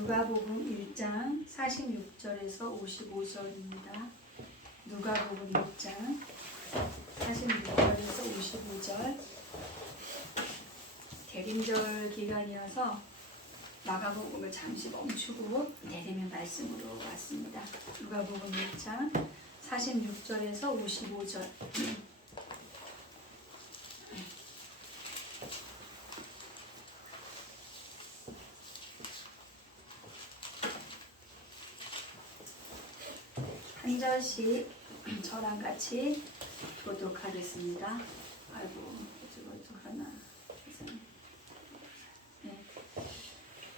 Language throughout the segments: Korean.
누가복음 1장 46절에서 55절입니다. 누가복음 1장 46절에서 55절. 대림절 기간이어서 마가복음을 잠시 멈추고 내리면 말씀으로 왔습니다. 누가복음 1장 46절에서 55절. 한 절씩 저랑 같이 교독하겠습니다. 아이고, 어떡하나. 네.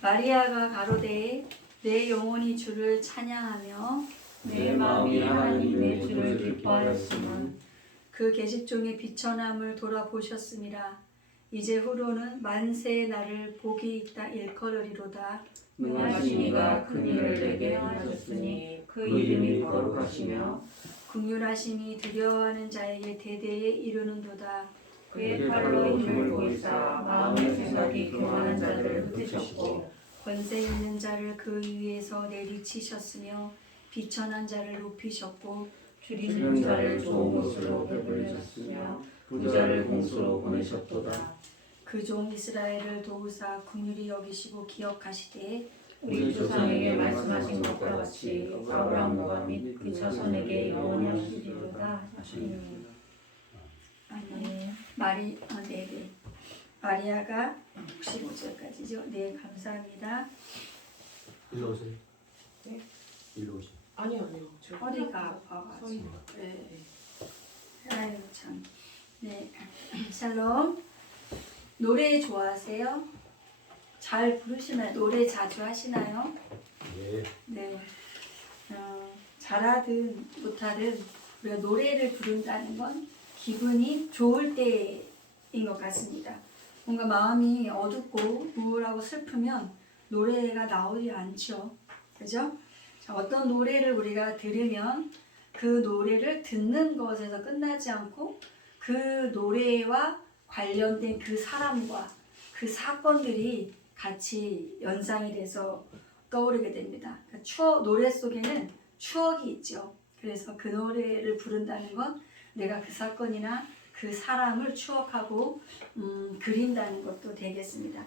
마리아가 가로되 내 영혼이 주를 찬양하며 내 마음이 하나님의 주를 기뻐하였으면 그 계집종의 비천함을 돌아보셨음이라. 이제 후로는 만세의 날을 복이 있다 일컬으리로다. 능하신 이가 큰 일을 내게 행하셨으니 그 이름이 거룩하시며 긍휼하심이 두려워하는 자에게 대대에 이르는도다. 그의 팔로 힘을 보이사 마음의 생각이 교만한 자들을 흩으셨고 권세 있는 자를 그 위에서 내리치셨으며 비천한 자를 높이셨고 줄이는 자를 좋은 곳으로 배불리셨으며 부자를 공수로 보내셨도다. 그 종 이스라엘을 도우사 긍휼히 여기시고 기억하시되 우리 조상에게 말씀하신 것과 같이 아브라함과 및 그 자손에게 영원히 하시리로다. 아멘. 네. 마리아가 65절까지죠. 네, 감사합니다. 일로 오세요. 네? 일로 오세요. 아니요. 허리가 아파가지고. 네. 아유 참. 네. 샬롬. 노래 좋아하세요? 잘 부르시나요? 노래 자주 하시나요? 네. 네. 잘하든 못하든 우리가 노래를 부른다는 건 기분이 좋을 때인 것 같습니다. 뭔가 마음이 어둡고 우울하고 슬프면 노래가 나오지 않죠. 그죠? 자, 어떤 노래를 우리가 들으면 그 노래를 듣는 것에서 끝나지 않고 그 노래와 관련된 그 사람과 그 사건들이 같이 연상이 돼서 떠오르게 됩니다. 그러니까 노래 속에는 추억이 있죠. 그래서 그 노래를 부른다는 건 내가 그 사건이나 그 사람을 추억하고 그린다는 것도 되겠습니다.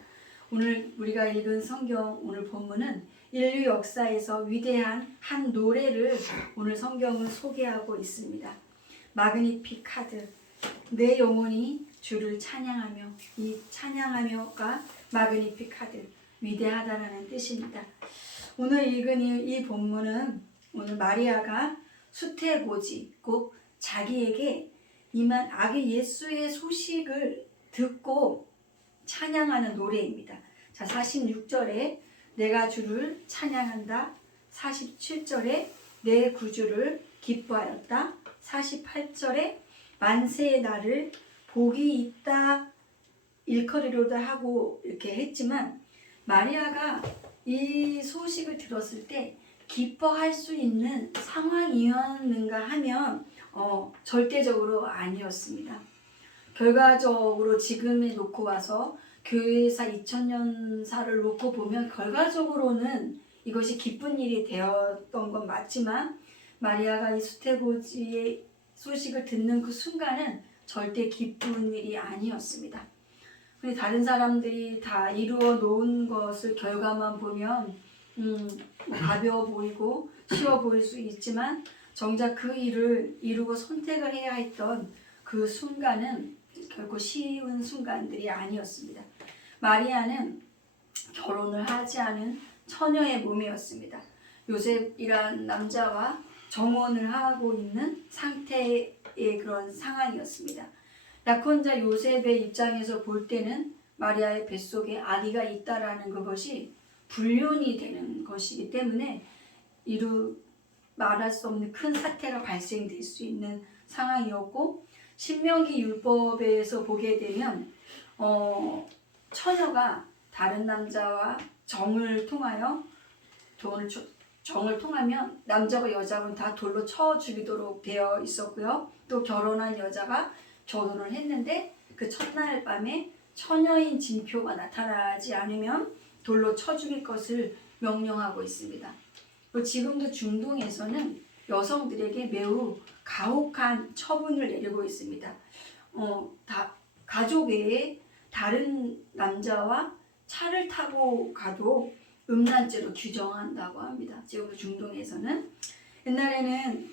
오늘 우리가 읽은 성경 오늘 본문은 인류 역사에서 위대한 한 노래를 오늘 성경은 소개하고 있습니다. 마그니피카드, 내 영혼이 주를 찬양하며, 이 찬양하며가 마그니피카드, 위대하다라는 뜻입니다. 오늘 읽은 이 본문은 오늘 마리아가 수태고지, 곧 자기에게 임한 아기 예수의 소식을 듣고 찬양하는 노래입니다. 자, 46절에 내가 주를 찬양한다. 47절에 내 구주를 기뻐하였다. 48절에 만세의 날을 복이 있다 일컬으리로다 하고 이렇게 했지만 마리아가 이 소식을 들었을 때 기뻐할 수 있는 상황이었는가 하면 절대적으로 아니었습니다. 결과적으로 지금에 놓고 와서 교회사 2000년사를 놓고 보면 결과적으로는 이것이 기쁜 일이 되었던 건 맞지만 마리아가 이 수태고지의 소식을 듣는 그 순간은 절대 기쁜 일이 아니었습니다. 근데 다른 사람들이 다 이루어 놓은 것을 결과만 보면 가벼워 보이고 쉬워 보일 수 있지만 정작 그 일을 이루고 선택을 해야 했던 그 순간은 결코 쉬운 순간들이 아니었습니다. 마리아는 결혼을 하지 않은 처녀의 몸이었습니다. 요셉이란 남자와 정혼을 하고 있는 상태의 그런 상황이었습니다. 약혼자 요셉의 입장에서 볼 때는 마리아의 뱃속에 아기가 있다라는 그것이 불륜이 되는 것이기 때문에 말할 수 없는 큰 사태가 발생될 수 있는 상황이었고 신명기 율법에서 보게 되면 처녀가 다른 남자와 정을 통하면 남자와 여자는 다 돌로 쳐 죽이도록 되어 있었고요. 또 결혼한 여자가 결혼을 했는데 그 첫날 밤에 처녀인 징표가 나타나지 않으면 돌로 쳐 죽일 것을 명령하고 있습니다. 그리고 지금도 중동에서는 여성들에게 매우 가혹한 처분을 내리고 있습니다. 가족 외에 다른 남자와 차를 타고 가도 음란죄로 규정한다고 합니다. 지금도 중동에서는. 옛날에는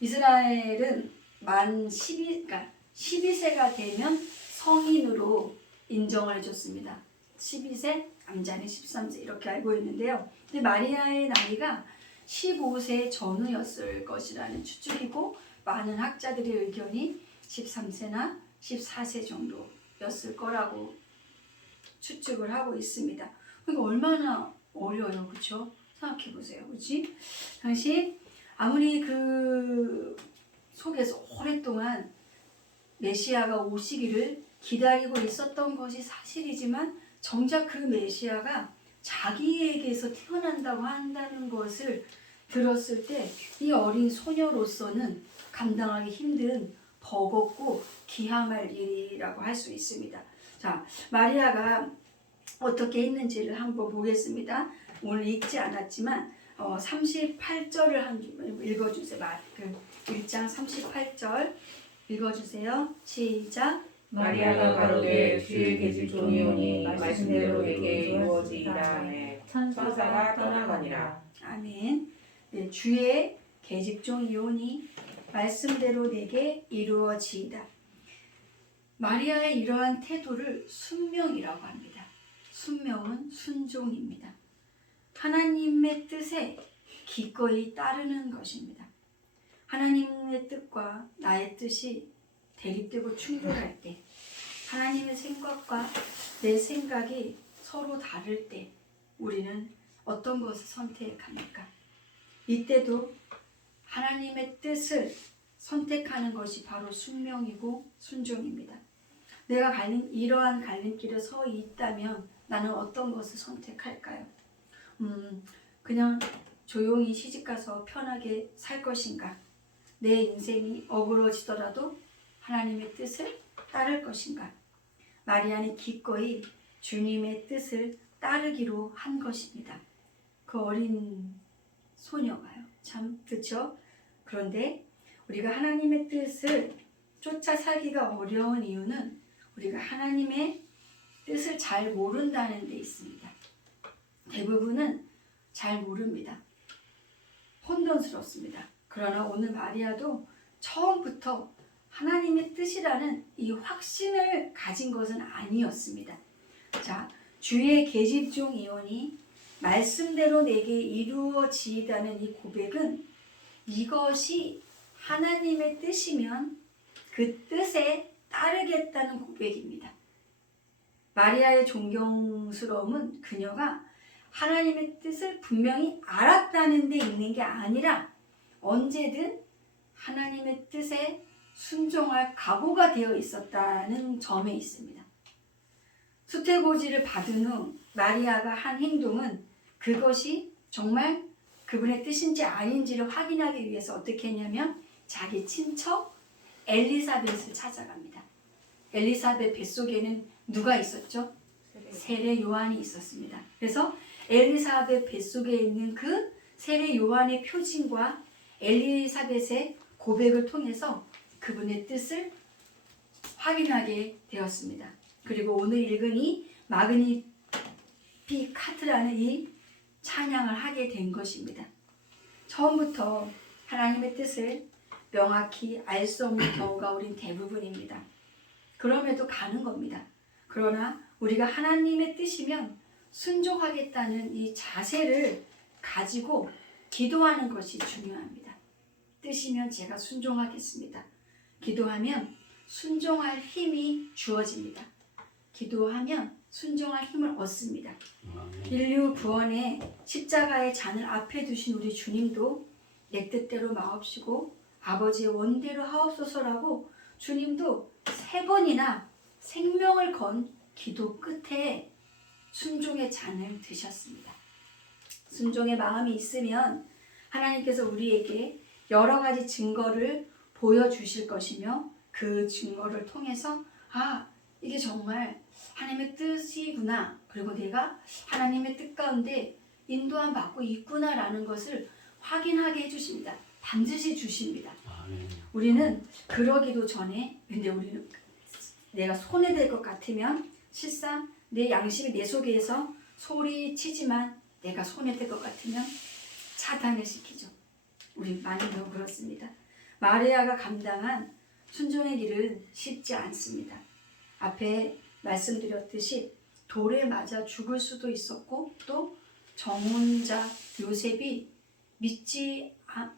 이스라엘은 만 12세가 되면 성인으로 인정을 해줬습니다. 12세, 남자는 13세 이렇게 알고 있는데요. 근데 마리아의 나이가 15세 전후였을 것이라는 추측이고 많은 학자들의 의견이 13세나 14세 정도였을 거라고 추측을 하고 있습니다. 그러니까 얼마나 어려요, 그렇죠? 생각해 보세요, 그렇지? 당시 아무리 그 속에서 오랫동안 메시아가 오시기를 기다리고 있었던 것이 사실이지만 정작 그 메시아가 자기에게서 태어난다고 한다는 것을 들었을 때 이 어린 소녀로서는 감당하기 힘든 버겁고 기함할 일이라고 할 수 있습니다. 자, 마리아가 어떻게 했는지를 한번 보겠습니다. 오늘 읽지 않았지만 38절을 읽어주세요. 1장 38절 읽어주세요. 시작. 마리아가 가로되 주의 계집 종이오니 말씀대로 내게 이루어지이다. 천사가 떠나가니라. 아멘. 네, 주의 계집종이오니 말씀대로 내게 이루어지이다. 마리아의 이러한 태도를 순명이라고 합니다. 순명은 순종입니다. 하나님의 뜻에 기꺼이 따르는 것입니다. 하나님의 뜻과 나의 뜻이 대립되고 충돌할 때, 하나님의 생각과 내 생각이 서로 다를 때 우리는 어떤 것을 선택합니까? 이때도 하나님의 뜻을 선택하는 것이 바로 순명이고 순종입니다. 내가 이러한 갈림길에 서 있다면 나는 어떤 것을 선택할까요? 그냥 조용히 시집가서 편하게 살 것인가? 내 인생이 어그러지더라도 하나님의 뜻을 따를 것인가? 마리아는 기꺼이 주님의 뜻을 따르기로 한 것입니다. 그 어린 소녀가요. 참, 그렇죠? 그런데 우리가 하나님의 뜻을 쫓아 살기가 어려운 이유는 우리가 하나님의 뜻을 잘 모른다는 데 있습니다. 대부분은 잘 모릅니다. 혼돈스럽습니다. 그러나 오늘 마리아도 처음부터 하나님의 뜻이라는 이 확신을 가진 것은 아니었습니다. 자, 주의 계집종이오니 말씀대로 내게 이루어지이다는 이 고백은 이것이 하나님의 뜻이면 그 뜻에 따르겠다는 고백입니다. 마리아의 존경스러움은 그녀가 하나님의 뜻을 분명히 알았다는 데 있는 게 아니라 언제든 하나님의 뜻에 순종할 각오가 되어 있었다는 점에 있습니다. 수태고지를 받은 후 마리아가 한 행동은 그것이 정말 그분의 뜻인지 아닌지를 확인하기 위해서 어떻게 했냐면 자기 친척 엘리사벳을 찾아갑니다. 엘리사벳 뱃속에는 누가 있었죠? 세례 요한이 있었습니다. 그래서 엘리사벳 뱃속에 있는 그 세례 요한의 표징과 엘리사벳의 고백을 통해서 그분의 뜻을 확인하게 되었습니다. 그리고 오늘 읽은 이 마그니피카트라는 이 찬양을 하게 된 것입니다. 처음부터 하나님의 뜻을 명확히 알 수 없는 경우가 우린 대부분입니다. 그럼에도 가는 겁니다. 그러나 우리가 하나님의 뜻이면 순종하겠다는 이 자세를 가지고 기도하는 것이 중요합니다. 뜻이면 제가 순종하겠습니다. 기도하면 순종할 힘이 주어집니다. 기도하면 순종할 힘을 얻습니다. 인류 구원의 십자가의 잔을 앞에 두신 우리 주님도 내 뜻대로 마옵시고 아버지의 원대로 하옵소서라고 주님도 3번이나 생명을 건 기도 끝에 순종의 잔을 드셨습니다. 순종의 마음이 있으면 하나님께서 우리에게 여러 가지 증거를 보여주실 것이며 그 증거를 통해서 이게 정말 하나님의 뜻이구나 그리고 내가 하나님의 뜻 가운데 인도함 받고 있구나라는 것을 확인하게 해주십니다. 반드시 주십니다. 아멘. 우리는 그러기도 전에 근데 우리는 내가 손해될 것 같으면 실상 내 양심이 내 속에서 소리치지만 내가 손해될 것 같으면 차단을 시키죠. 우리 많은 경우 그렇습니다. 마리아가 감당한 순종의 길은 쉽지 않습니다. 앞에 말씀드렸듯이 돌에 맞아 죽을 수도 있었고 또 정혼자 요셉이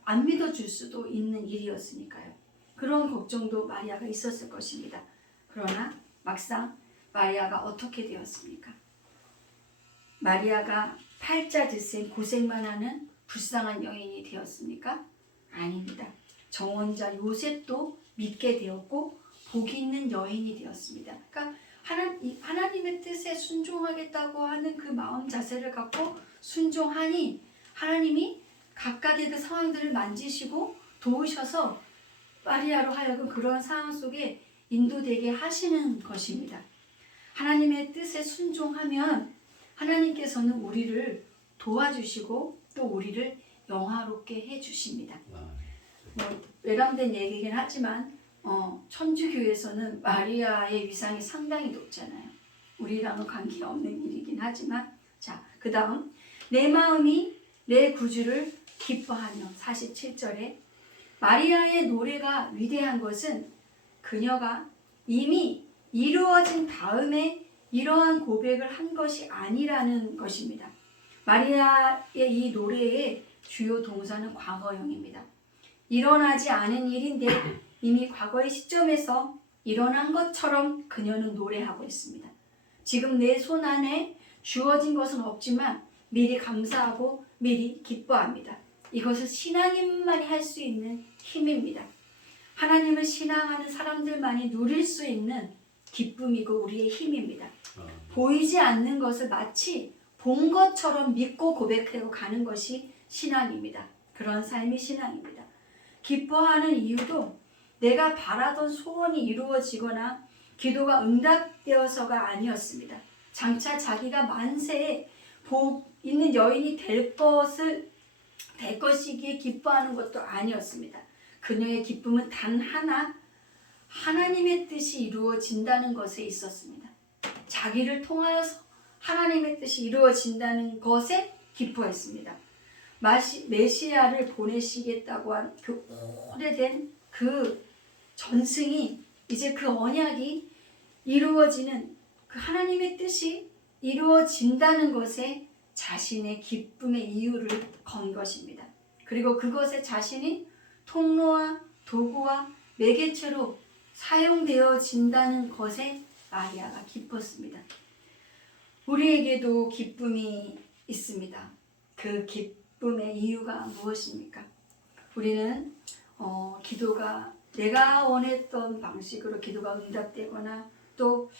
안 믿어줄 수도 있는 일이었으니까요. 그런 걱정도 마리아가 있었을 것입니다. 그러나 막상 마리아가 어떻게 되었습니까? 마리아가 팔자 드센 고생만 하는 불쌍한 여인이 되었습니까? 아닙니다. 정혼자 요셉도 믿게 되었고 복이 있는 여인이 되었습니다. 그러니까 하나님의 뜻에 순종하겠다고 하는 그 마음 자세를 갖고 순종하니 하나님이 각각의 그 상황들을 만지시고 도우셔서 마리아로 하여금 그런 상황 속에 인도되게 하시는 것입니다. 하나님의 뜻에 순종하면 하나님께서는 우리를 도와주시고 또 우리를 영화롭게 해주십니다. 외람된 얘기긴 하지만 천주교에서는 마리아의 위상이 상당히 높잖아요. 우리랑은 관계없는 일이긴 하지만 자, 그 다음 내 마음이 내 구주를 기뻐하며 47절에 마리아의 노래가 위대한 것은 그녀가 이미 이루어진 다음에 이러한 고백을 한 것이 아니라는 것입니다. 마리아의 이 노래의 주요 동사는 과거형입니다. 일어나지 않은 일인데 이미 과거의 시점에서 일어난 것처럼 그녀는 노래하고 있습니다. 지금 내 손 안에 주어진 것은 없지만 미리 감사하고 미리 기뻐합니다. 이것은 신앙인만이 할 수 있는 힘입니다. 하나님을 신앙하는 사람들만이 누릴 수 있는 기쁨이고 우리의 힘입니다. 보이지 않는 것을 마치 본 것처럼 믿고 고백하고 가는 것이 신앙입니다. 그런 삶이 신앙입니다. 기뻐하는 이유도 내가 바라던 소원이 이루어지거나 기도가 응답되어서가 아니었습니다. 장차 자기가 만세에 복 있는 여인이 될 것이기에 기뻐하는 것도 아니었습니다. 그녀의 기쁨은 단 하나, 하나님의 뜻이 이루어진다는 것에 있었습니다. 자기를 통하여서 하나님의 뜻이 이루어진다는 것에 기뻐했습니다. 메시아를 보내시겠다고 한 그 오래된 그 전승이 이제 그 언약이 이루어지는 그 하나님의 뜻이 이루어진다는 것에 자신의 기쁨의 이유를 건 것입니다. 그리고 그것에 자신이 통로와 도구와 매개체로 사용되어진다는 것에 마리아가 기뻤습니다. 우리에게도 기쁨이 있습니다. 그 기쁨의 이유가 무엇입니까? 우리는 기도가 내가 원했던 방식으로 기도가 응답되거나 또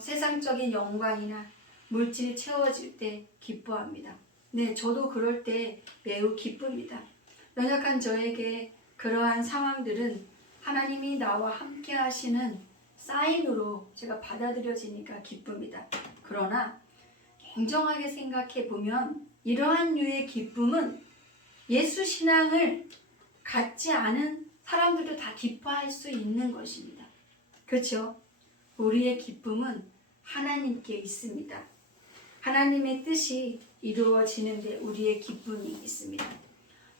세상적인 영광이나 물질이 채워질 때 기뻐합니다. 네, 저도 그럴 때 매우 기쁩니다. 연약한 저에게 그러한 상황들은 하나님이 나와 함께 하시는 사인으로 제가 받아들여지니까 기쁩니다. 그러나 냉정하게 생각해 보면 이러한 류의 기쁨은 예수 신앙을 갖지 않은 사람들도 다 기뻐할 수 있는 것입니다. 그렇죠? 우리의 기쁨은 하나님께 있습니다. 하나님의 뜻이 이루어지는데 우리의 기쁨이 있습니다.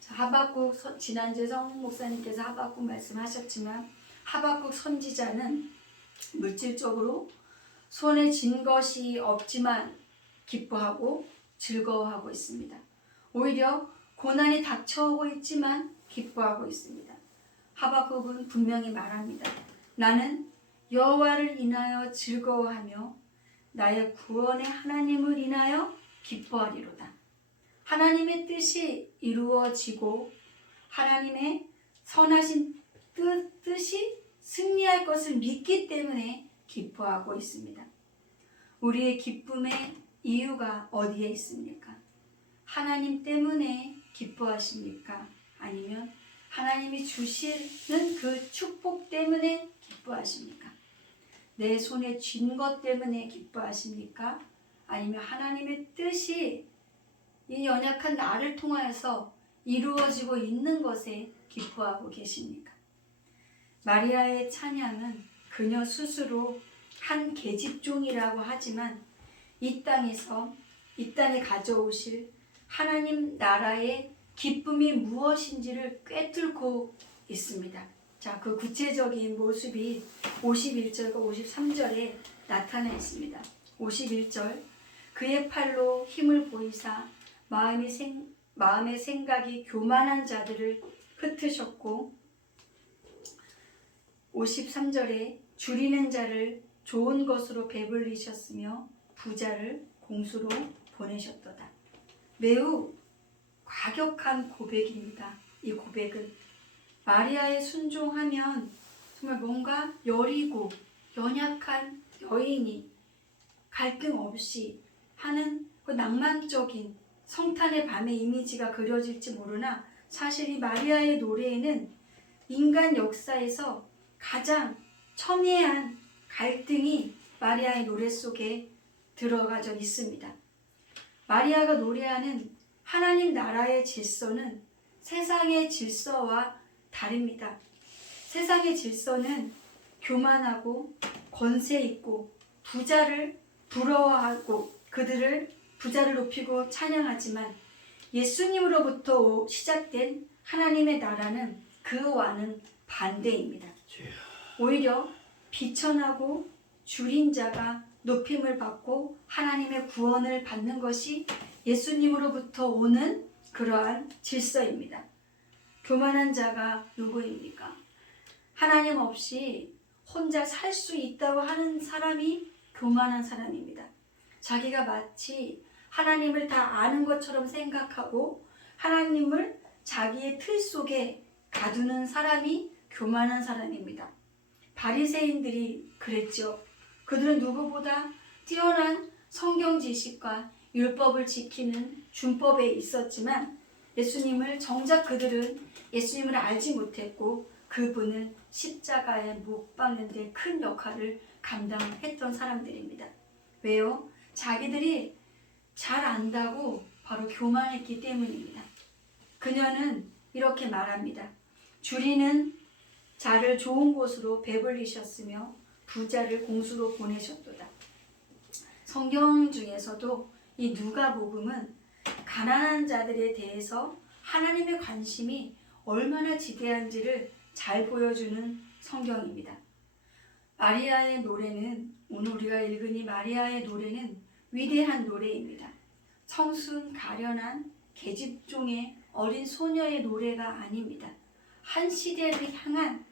하박국 지난주에 성 목사님께서 하박국 말씀하셨지만 하박국 선지자는 물질적으로 손에 쥔 것이 없지만 기뻐하고 즐거워하고 있습니다. 오히려 고난이 닥쳐오고 있지만 기뻐하고 있습니다. 하박국은 분명히 말합니다. 나는 여호와를 인하여 즐거워하며 나의 구원의 하나님을 인하여 기뻐하리로다. 하나님의 뜻이 이루어지고 하나님의 선하신 뜻이 승리할 것을 믿기 때문에 기뻐하고 있습니다. 우리의 기쁨의 이유가 어디에 있습니까? 하나님 때문에 기뻐하십니까? 아니면 하나님이 주시는 그 축복 때문에 기뻐하십니까? 내 손에 쥔 것 때문에 기뻐하십니까? 아니면 하나님의 뜻이 이 연약한 나를 통하여서 이루어지고 있는 것에 기뻐하고 계십니까? 마리아의 찬양은 그녀 스스로 한 계집종이라고 하지만 이 땅에 가져오실 하나님 나라의 기쁨이 무엇인지를 꿰뚫고 있습니다. 자, 그 구체적인 모습이 51절과 53절에 나타나 있습니다. 51절, 그의 팔로 힘을 보이사 마음의 생각이 교만한 자들을 흩으셨고, 53절에 줄이는 자를 좋은 것으로 배불리셨으며 부자를 공수로 보내셨도다. 매우 과격한 고백입니다. 이 고백은 마리아의 순종하면 정말 뭔가 여리고 연약한 여인이 갈등 없이 하는 그 낭만적인 성탄의 밤의 이미지가 그려질지 모르나 사실 이 마리아의 노래에는 인간 역사에서 가장 첨예한 갈등이 마리아의 노래 속에 들어가져 있습니다. 마리아가 노래하는 하나님 나라의 질서는 세상의 질서와 다릅니다. 세상의 질서는 교만하고 권세 있고 부자를 부러워하고 그들을 부자를 높이고 찬양하지만 예수님으로부터 시작된 하나님의 나라는 그와는 반대입니다. 오히려 비천하고 줄인 자가 높임을 받고 하나님의 구원을 받는 것이 예수님으로부터 오는 그러한 질서입니다. 교만한 자가 누구입니까? 하나님 없이 혼자 살 수 있다고 하는 사람이 교만한 사람입니다. 자기가 마치 하나님을 다 아는 것처럼 생각하고 하나님을 자기의 틀 속에 가두는 사람이 교만한 사람입니다. 바리새인들이 그랬죠. 그들은 누구보다 뛰어난 성경 지식과 율법을 지키는 준법에 있었지만 정작 그들은 예수님을 알지 못했고 그분을 십자가에 못 박는 데 큰 역할을 감당했던 사람들입니다. 왜요? 자기들이 잘 안다고 바로 교만했기 때문입니다. 그녀는 이렇게 말합니다. 줄이는 자를 좋은 곳으로 배불리셨으며 부자를 공수로 보내셨도다. 성경 중에서도 이 누가복음은 가난한 자들에 대해서 하나님의 관심이 얼마나 지대한지를 잘 보여주는 성경입니다. 마리아의 노래는 오늘 우리가 읽은 이 마리아의 노래는 위대한 노래입니다. 청순 가련한 계집종의 어린 소녀의 노래가 아닙니다. 한 시대를 향한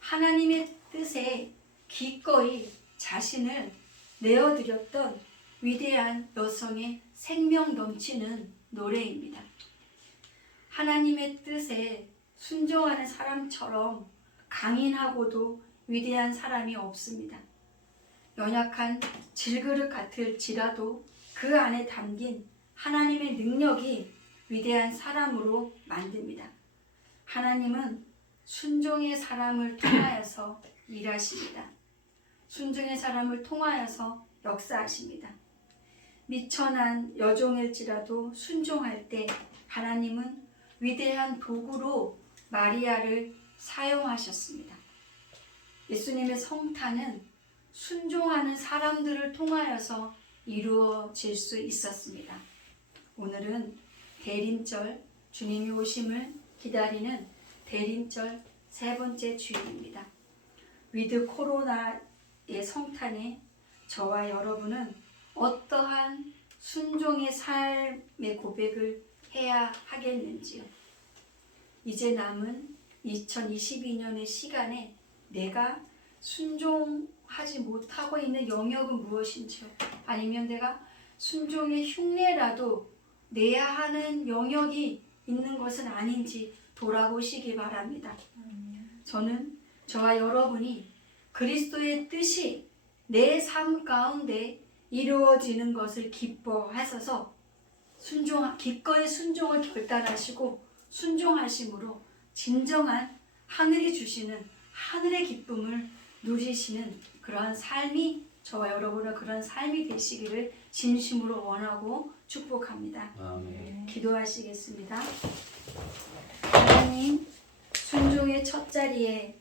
하나님의 뜻에 기꺼이 자신을 내어드렸던 위대한 여성의 생명 넘치는 노래입니다. 하나님의 뜻에 순종하는 사람처럼 강인하고도 위대한 사람이 없습니다. 연약한 질그릇 같을지라도 그 안에 담긴 하나님의 능력이 위대한 사람으로 만듭니다. 하나님은 순종의 사람을 통하여서 일하십니다. 순종의 사람을 통하여서 역사하십니다. 미천한 여종일지라도 순종할 때 하나님은 위대한 도구로 마리아를 사용하셨습니다. 예수님의 성탄은 순종하는 사람들을 통하여서 이루어질 수 있었습니다. 오늘은 대림절, 주님이 오심을 기다리는 대림절 세 번째 주일입니다. 위드 코로나의 성탄에 저와 여러분은 어떠한 순종의 삶의 고백을 해야 하겠는지요. 이제 남은 2022년의 시간에 내가 순종하지 못하고 있는 영역은 무엇인지요? 아니면 내가 순종의 흉내라도 내야 하는 영역이 있는 것은 아닌지 돌아보시기 바랍니다. 저는 저와 여러분이 그리스도의 뜻이 내 삶 가운데 이루어지는 것을 기뻐하셔서 기꺼이 순종을 결단하시고 순종하심으로 진정한 하늘이 주시는 하늘의 기쁨을 누리시는 그러한 삶이 저와 여러분의 그런 삶이 되시기를 진심으로 원하고 축복합니다. 아멘. 기도하시겠습니다. 하나님, 순종의 첫 자리에